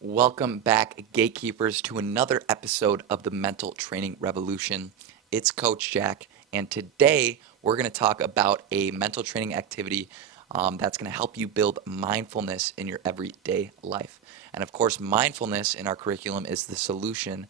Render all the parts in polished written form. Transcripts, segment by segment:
Welcome back, gatekeepers, to another episode of the Mental Training Revolution. It's Coach Jack, and today we're going to talk about a mental training activity that's going to help you build mindfulness in your everyday life. And of course, mindfulness in our curriculum is the solution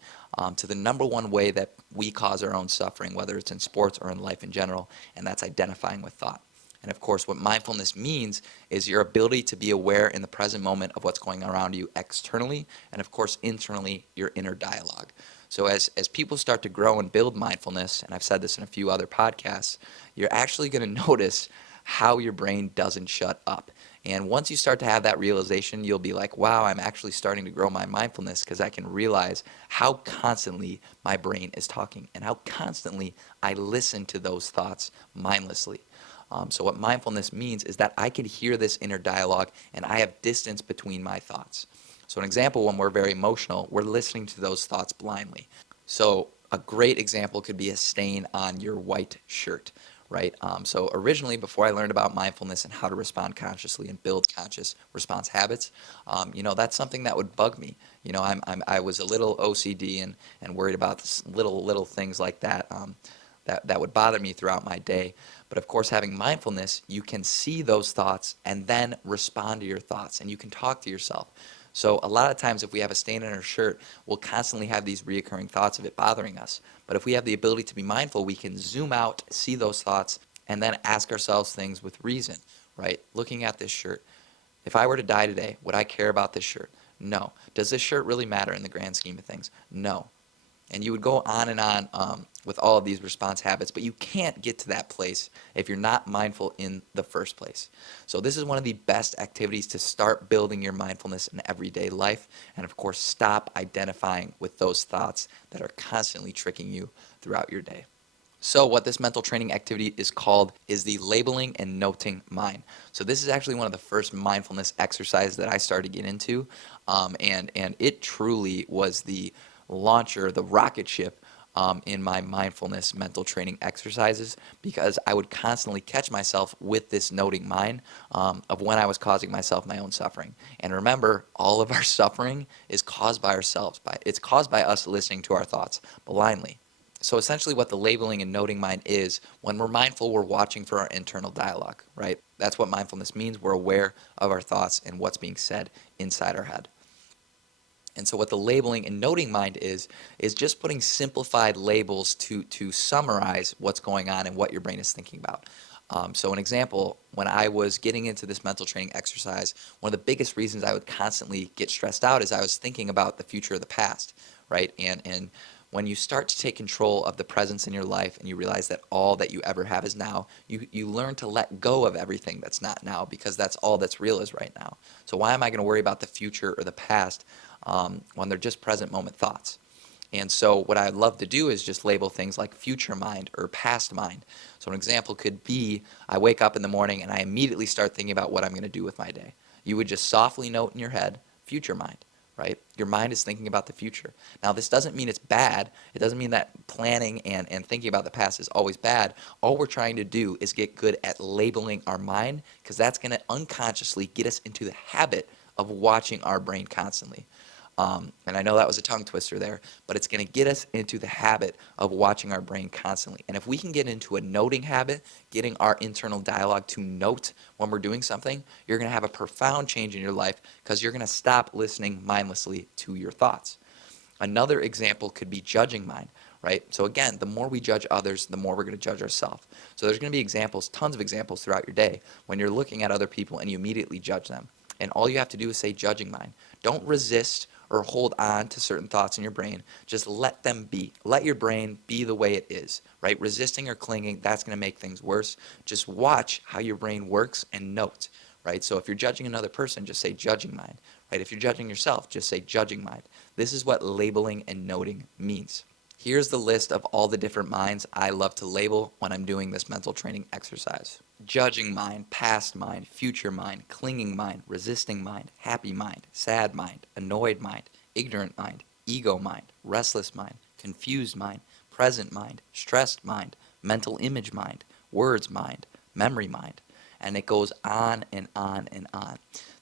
to the number one way that we cause our own suffering, whether it's in sports or in life in general, and that's identifying with thought. And of course, what mindfulness means is your ability to be aware in the present moment of what's going on around you externally, and of course, internally, your inner dialogue. So as people start to grow and build mindfulness, and I've said this in a few other podcasts, you're actually going to notice how your brain doesn't shut up. And once you start to have that realization, you'll be like, wow, I'm actually starting to grow my mindfulness because I can realize how constantly my brain is talking and how constantly I listen to those thoughts mindlessly. So what mindfulness means is that I can hear this inner dialogue and I have distance between my thoughts. So an example, when we're very emotional, we're listening to those thoughts blindly. So a great example could be a stain on your white shirt, right? So originally, before I learned about mindfulness and how to respond consciously and build conscious response habits, that's something that would bug me. I was a little OCD and worried about this little things like that. That would bother me throughout my day. But of course, having mindfulness, you can see those thoughts and then respond to your thoughts, and you can talk to yourself. So a lot of times, if we have a stain on our shirt, we'll constantly have these reoccurring thoughts of it bothering us. But if we have the ability to be mindful, we can zoom out, see those thoughts, and then ask ourselves things with reason, right? Looking at this shirt. If I were to die today, would I care about this shirt? No. Does this shirt really matter in the grand scheme of things? No. And you would go on and on with all of these response habits, but you can't get to that place if you're not mindful in the first place. So this is one of the best activities to start building your mindfulness in everyday life. And of course, stop identifying with those thoughts that are constantly tricking you throughout your day. So what this mental training activity is called is the labeling and noting mind. So this is actually one of the first mindfulness exercises that I started to get into, and it truly was the launcher, the rocket ship in my mindfulness mental training exercises, because I would constantly catch myself with this noting mind of when I was causing myself my own suffering. And remember, all of our suffering is caused by ourselves. It's caused by us listening to our thoughts blindly. So essentially what the labeling and noting mind is, when we're mindful, we're watching for our internal dialogue, right? That's what mindfulness means. We're aware of our thoughts and what's being said inside our head. And so what the labeling and noting mind is just putting simplified labels to summarize what's going on and what your brain is thinking about. So an example, when I was getting into this mental training exercise, one of the biggest reasons I would constantly get stressed out is I was thinking about the future of the past, right? And when you start to take control of the presence in your life and you realize that all that you ever have is now, you learn to let go of everything that's not now, because that's all that's real is right now. So why am I going to worry about the future or the past when they're just present moment thoughts? And so what I'd love to do is just label things like future mind or past mind. So an example could be, I wake up in the morning and I immediately start thinking about what I'm going to do with my day. You would just softly note in your head, future mind, right? Your mind is thinking about the future. Now, this doesn't mean it's bad. It doesn't mean that planning and thinking about the past is always bad. All we're trying to do is get good at labeling our mind, because that's going to unconsciously get us into the habit of watching our brain constantly. And I know that was a tongue twister there, but it's going to get us into the habit of watching our brain constantly. And if we can get into a noting habit, getting our internal dialogue to note when we're doing something, you're going to have a profound change in your life, because you're going to stop listening mindlessly to your thoughts. Another example could be judging mind, right? So again, the more we judge others, the more we're going to judge ourselves. So there's going to be examples, tons of examples throughout your day when you're looking at other people and you immediately judge them. And all you have to do is say judging mind. Don't resist or hold on to certain thoughts in your brain. Just let them be. Let your brain be the way it is, right? Resisting or clinging, that's going to make things worse. Just watch how your brain works and note, right? So if you're judging another person, just say judging mind, right? If you're judging yourself, just say judging mind. This is what labeling and noting means. Here's the list of all the different minds I love to label when I'm doing this mental training exercise. Judging mind, past mind, future mind, clinging mind, resisting mind, happy mind, sad mind, annoyed mind, ignorant mind, ego mind, restless mind, confused mind, present mind, stressed mind, mental image mind, words mind, memory mind. And it goes on and on and on.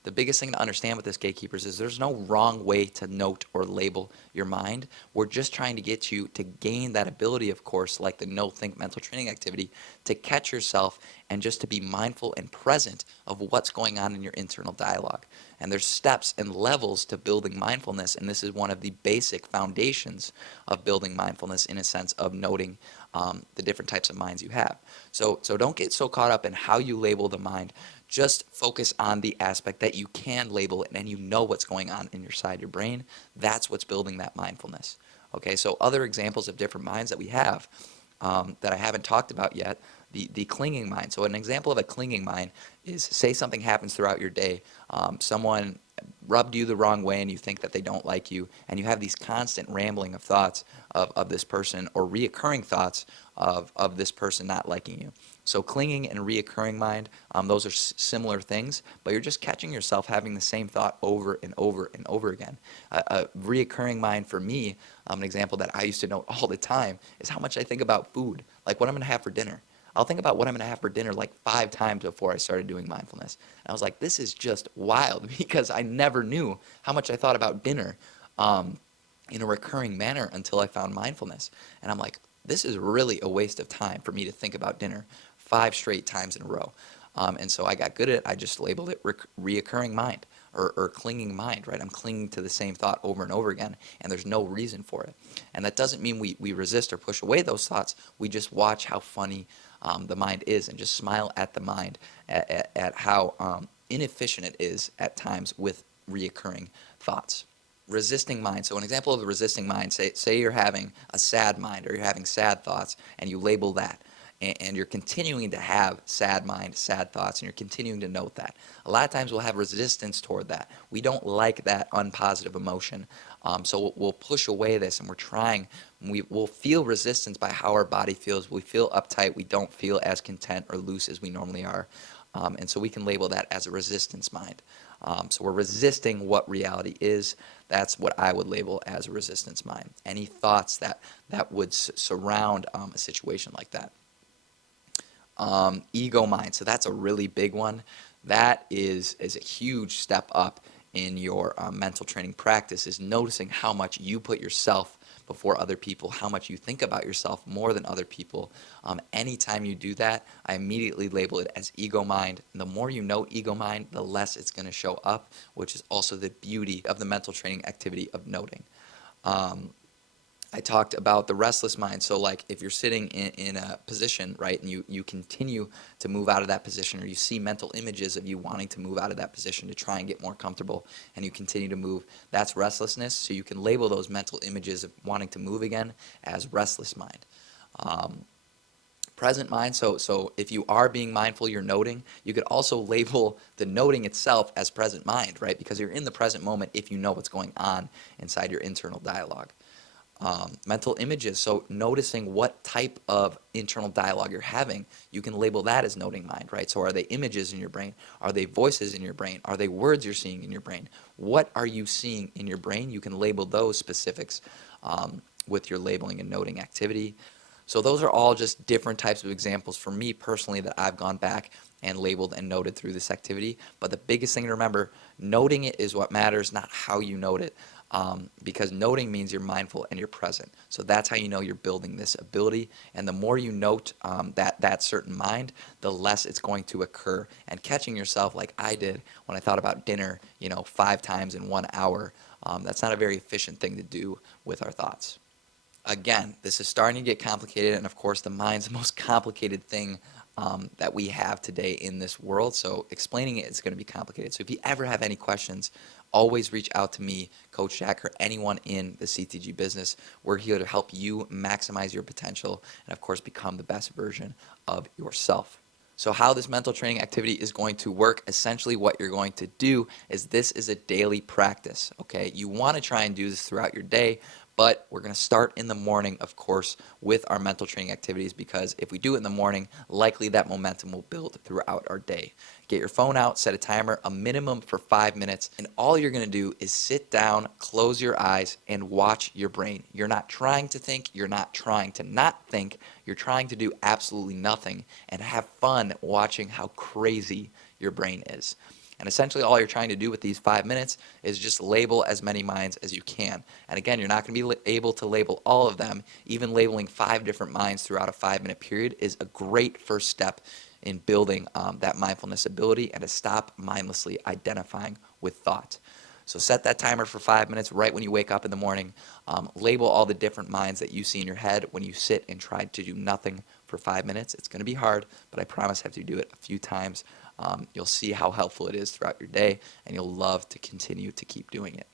the biggest thing to understand with this, gatekeepers, is there's no wrong way to note or label your mind. We're just trying to get you to gain that ability, of course, like the no think mental training activity, to catch yourself and just to be mindful and present of what's going on in your internal dialogue. And there's steps and levels to building mindfulness, and this is one of the basic foundations of building mindfulness, in a sense of noting the different types of minds you have. So don't get so caught up in how you label the mind. Just focus on the aspect that you can label it and you know what's going on in your brain. That's what's building that mindfulness. Okay, so other examples of different minds that we have that I haven't talked about yet, the clinging mind. So an example of a clinging mind is, say something happens throughout your day. Someone rubbed you the wrong way and you think that they don't like you, and you have these constant rambling of thoughts of this person, or reoccurring thoughts of this person not liking you. So clinging and reoccurring mind, those are similar things, but you're just catching yourself having the same thought over and over and over again. A reoccurring mind for me, an example that I used to know all the time, is how much I think about food, like what I'm going to have for dinner. I'll think about what I'm going to have for dinner like 5 times before I started doing mindfulness. And I was like, this is just wild, because I never knew how much I thought about dinner in a recurring manner until I found mindfulness. And I'm like, this is really a waste of time for me to think about dinner 5 straight times in a row. And so I got good at it. I just labeled it reoccurring mind, or clinging mind, right? I'm clinging to the same thought over and over again, and there's no reason for it. And that doesn't mean we resist or push away those thoughts. We just watch how funny the mind is, and just smile at the mind, at how inefficient it is at times with reoccurring thoughts. Resisting mind. So an example of a resisting mind, say you're having a sad mind, or you're having sad thoughts, and you label that, and you're continuing to have sad mind, sad thoughts, and you're continuing to note that. A lot of times we'll have resistance toward that. We don't like that unpositive emotion. So we'll push away this, and we'll feel resistance by how our body feels. We feel uptight. We don't feel as content or loose as we normally are. And so we can label that as a resistance mind. So we're resisting what reality is. That's what I would label as a resistance mind. Any thoughts that would surround a situation like that. Ego mind. So that's a really big one. That is a huge step up in your mental training practice, is noticing how much you put yourself before other people, how much you think about yourself more than other people. Anytime you do that, I immediately label it as ego mind. And the more you know ego mind, the less it's going to show up, which is also the beauty of the mental training activity of noting. I talked about the restless mind. So like if you're sitting in a position, right, and you continue to move out of that position, or you see mental images of you wanting to move out of that position to try and get more comfortable, and you continue to move, that's restlessness. So you can label those mental images of wanting to move again as restless mind. Present mind, so if you are being mindful, you're noting, you could also label the noting itself as present mind, right, because you're in the present moment if you know what's going on inside your internal dialogue. Mental images, so noticing what type of internal dialogue you're having, you can label that as noting mind, right? So are they images in your brain? Are they voices in your brain? Are they words you're seeing in your brain? What are you seeing in your brain? You can label those specifics with your labeling and noting activity. So those are all just different types of examples for me personally that I've gone back and labeled and noted through this activity. But the biggest thing to remember, noting it is what matters, not how you note it. Because noting means you're mindful and you're present. So that's how you know you're building this ability. And the more you note that certain mind, the less it's going to occur. And catching yourself like I did when I thought about dinner, 5 times in 1 hour, that's not a very efficient thing to do with our thoughts. Again, this is starting to get complicated, and of course the mind's the most complicated thing that we have today in this world, so explaining it is going to be complicated. So if you ever have any questions, always reach out to me, Coach Jack, or anyone in the CTG business. We're here to help you maximize your potential and, of course, become the best version of yourself. So how this mental training activity is going to work, essentially what you're going to do is, this is a daily practice, okay? You want to try and do this throughout your day, but we're going to start in the morning, of course, with our mental training activities, because if we do it in the morning, likely that momentum will build throughout our day. Get your phone out, set a timer, a minimum for 5 minutes, and all you're going to do is sit down, close your eyes, and watch your brain. You're not trying to think, you're not trying to not think, you're trying to do absolutely nothing and have fun watching how crazy your brain is. And essentially all you're trying to do with these 5 minutes is just label as many minds as you can. And again, you're not going to be able to label all of them. Even labeling 5 different minds throughout a 5-minute period is a great first step in building that mindfulness ability and to stop mindlessly identifying with thought. So set that timer for 5 minutes right when you wake up in the morning. Label all the different minds that you see in your head when you sit and try to do nothing for 5 minutes. It's going to be hard, but I promise after you do it a few times, you'll see how helpful it is throughout your day, and you'll love to continue to keep doing it.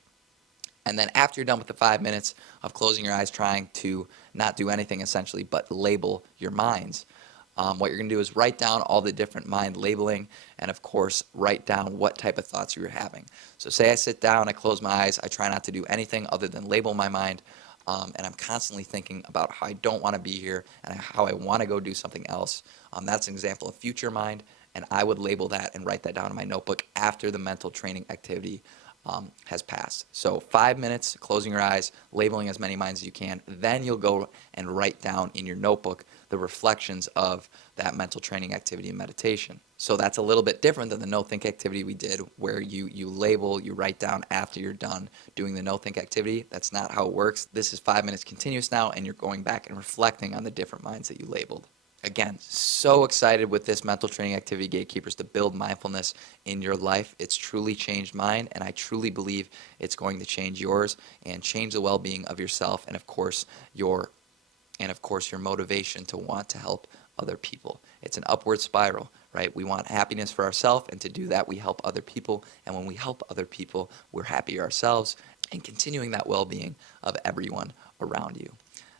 And then after you're done with the 5 minutes of closing your eyes, trying to not do anything essentially but label your minds, what you're going to do is write down all the different mind labeling and, of course, write down what type of thoughts you're having. So say I sit down, I close my eyes, I try not to do anything other than label my mind, and I'm constantly thinking about how I don't want to be here and how I want to go do something else. That's an example of future mind, and I would label that and write that down in my notebook after the mental training activity has passed. So 5 minutes, closing your eyes, labeling as many minds as you can. Then you'll go and write down in your notebook the reflections of that mental training activity and meditation. So that's a little bit different than the no-think activity we did, where you label, you write down after you're done doing the no-think activity. That's not how it works. This is 5 minutes continuous now, and you're going back and reflecting on the different minds that you labeled. Again, so excited with this mental training activity, Gatekeepers, to build mindfulness in your life. It's truly changed mine, and I truly believe it's going to change yours and change the well-being of yourself and, of course, your motivation to want to help other people. It's an upward spiral, right? We want happiness for ourselves, and to do that, we help other people. And when we help other people, we're happier ourselves and continuing that well-being of everyone around you.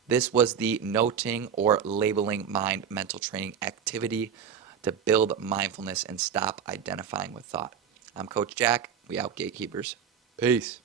This was the noting or labeling mind mental training activity to build mindfulness and stop identifying with thought. I'm Coach Jack. We out, Gatekeepers. Peace.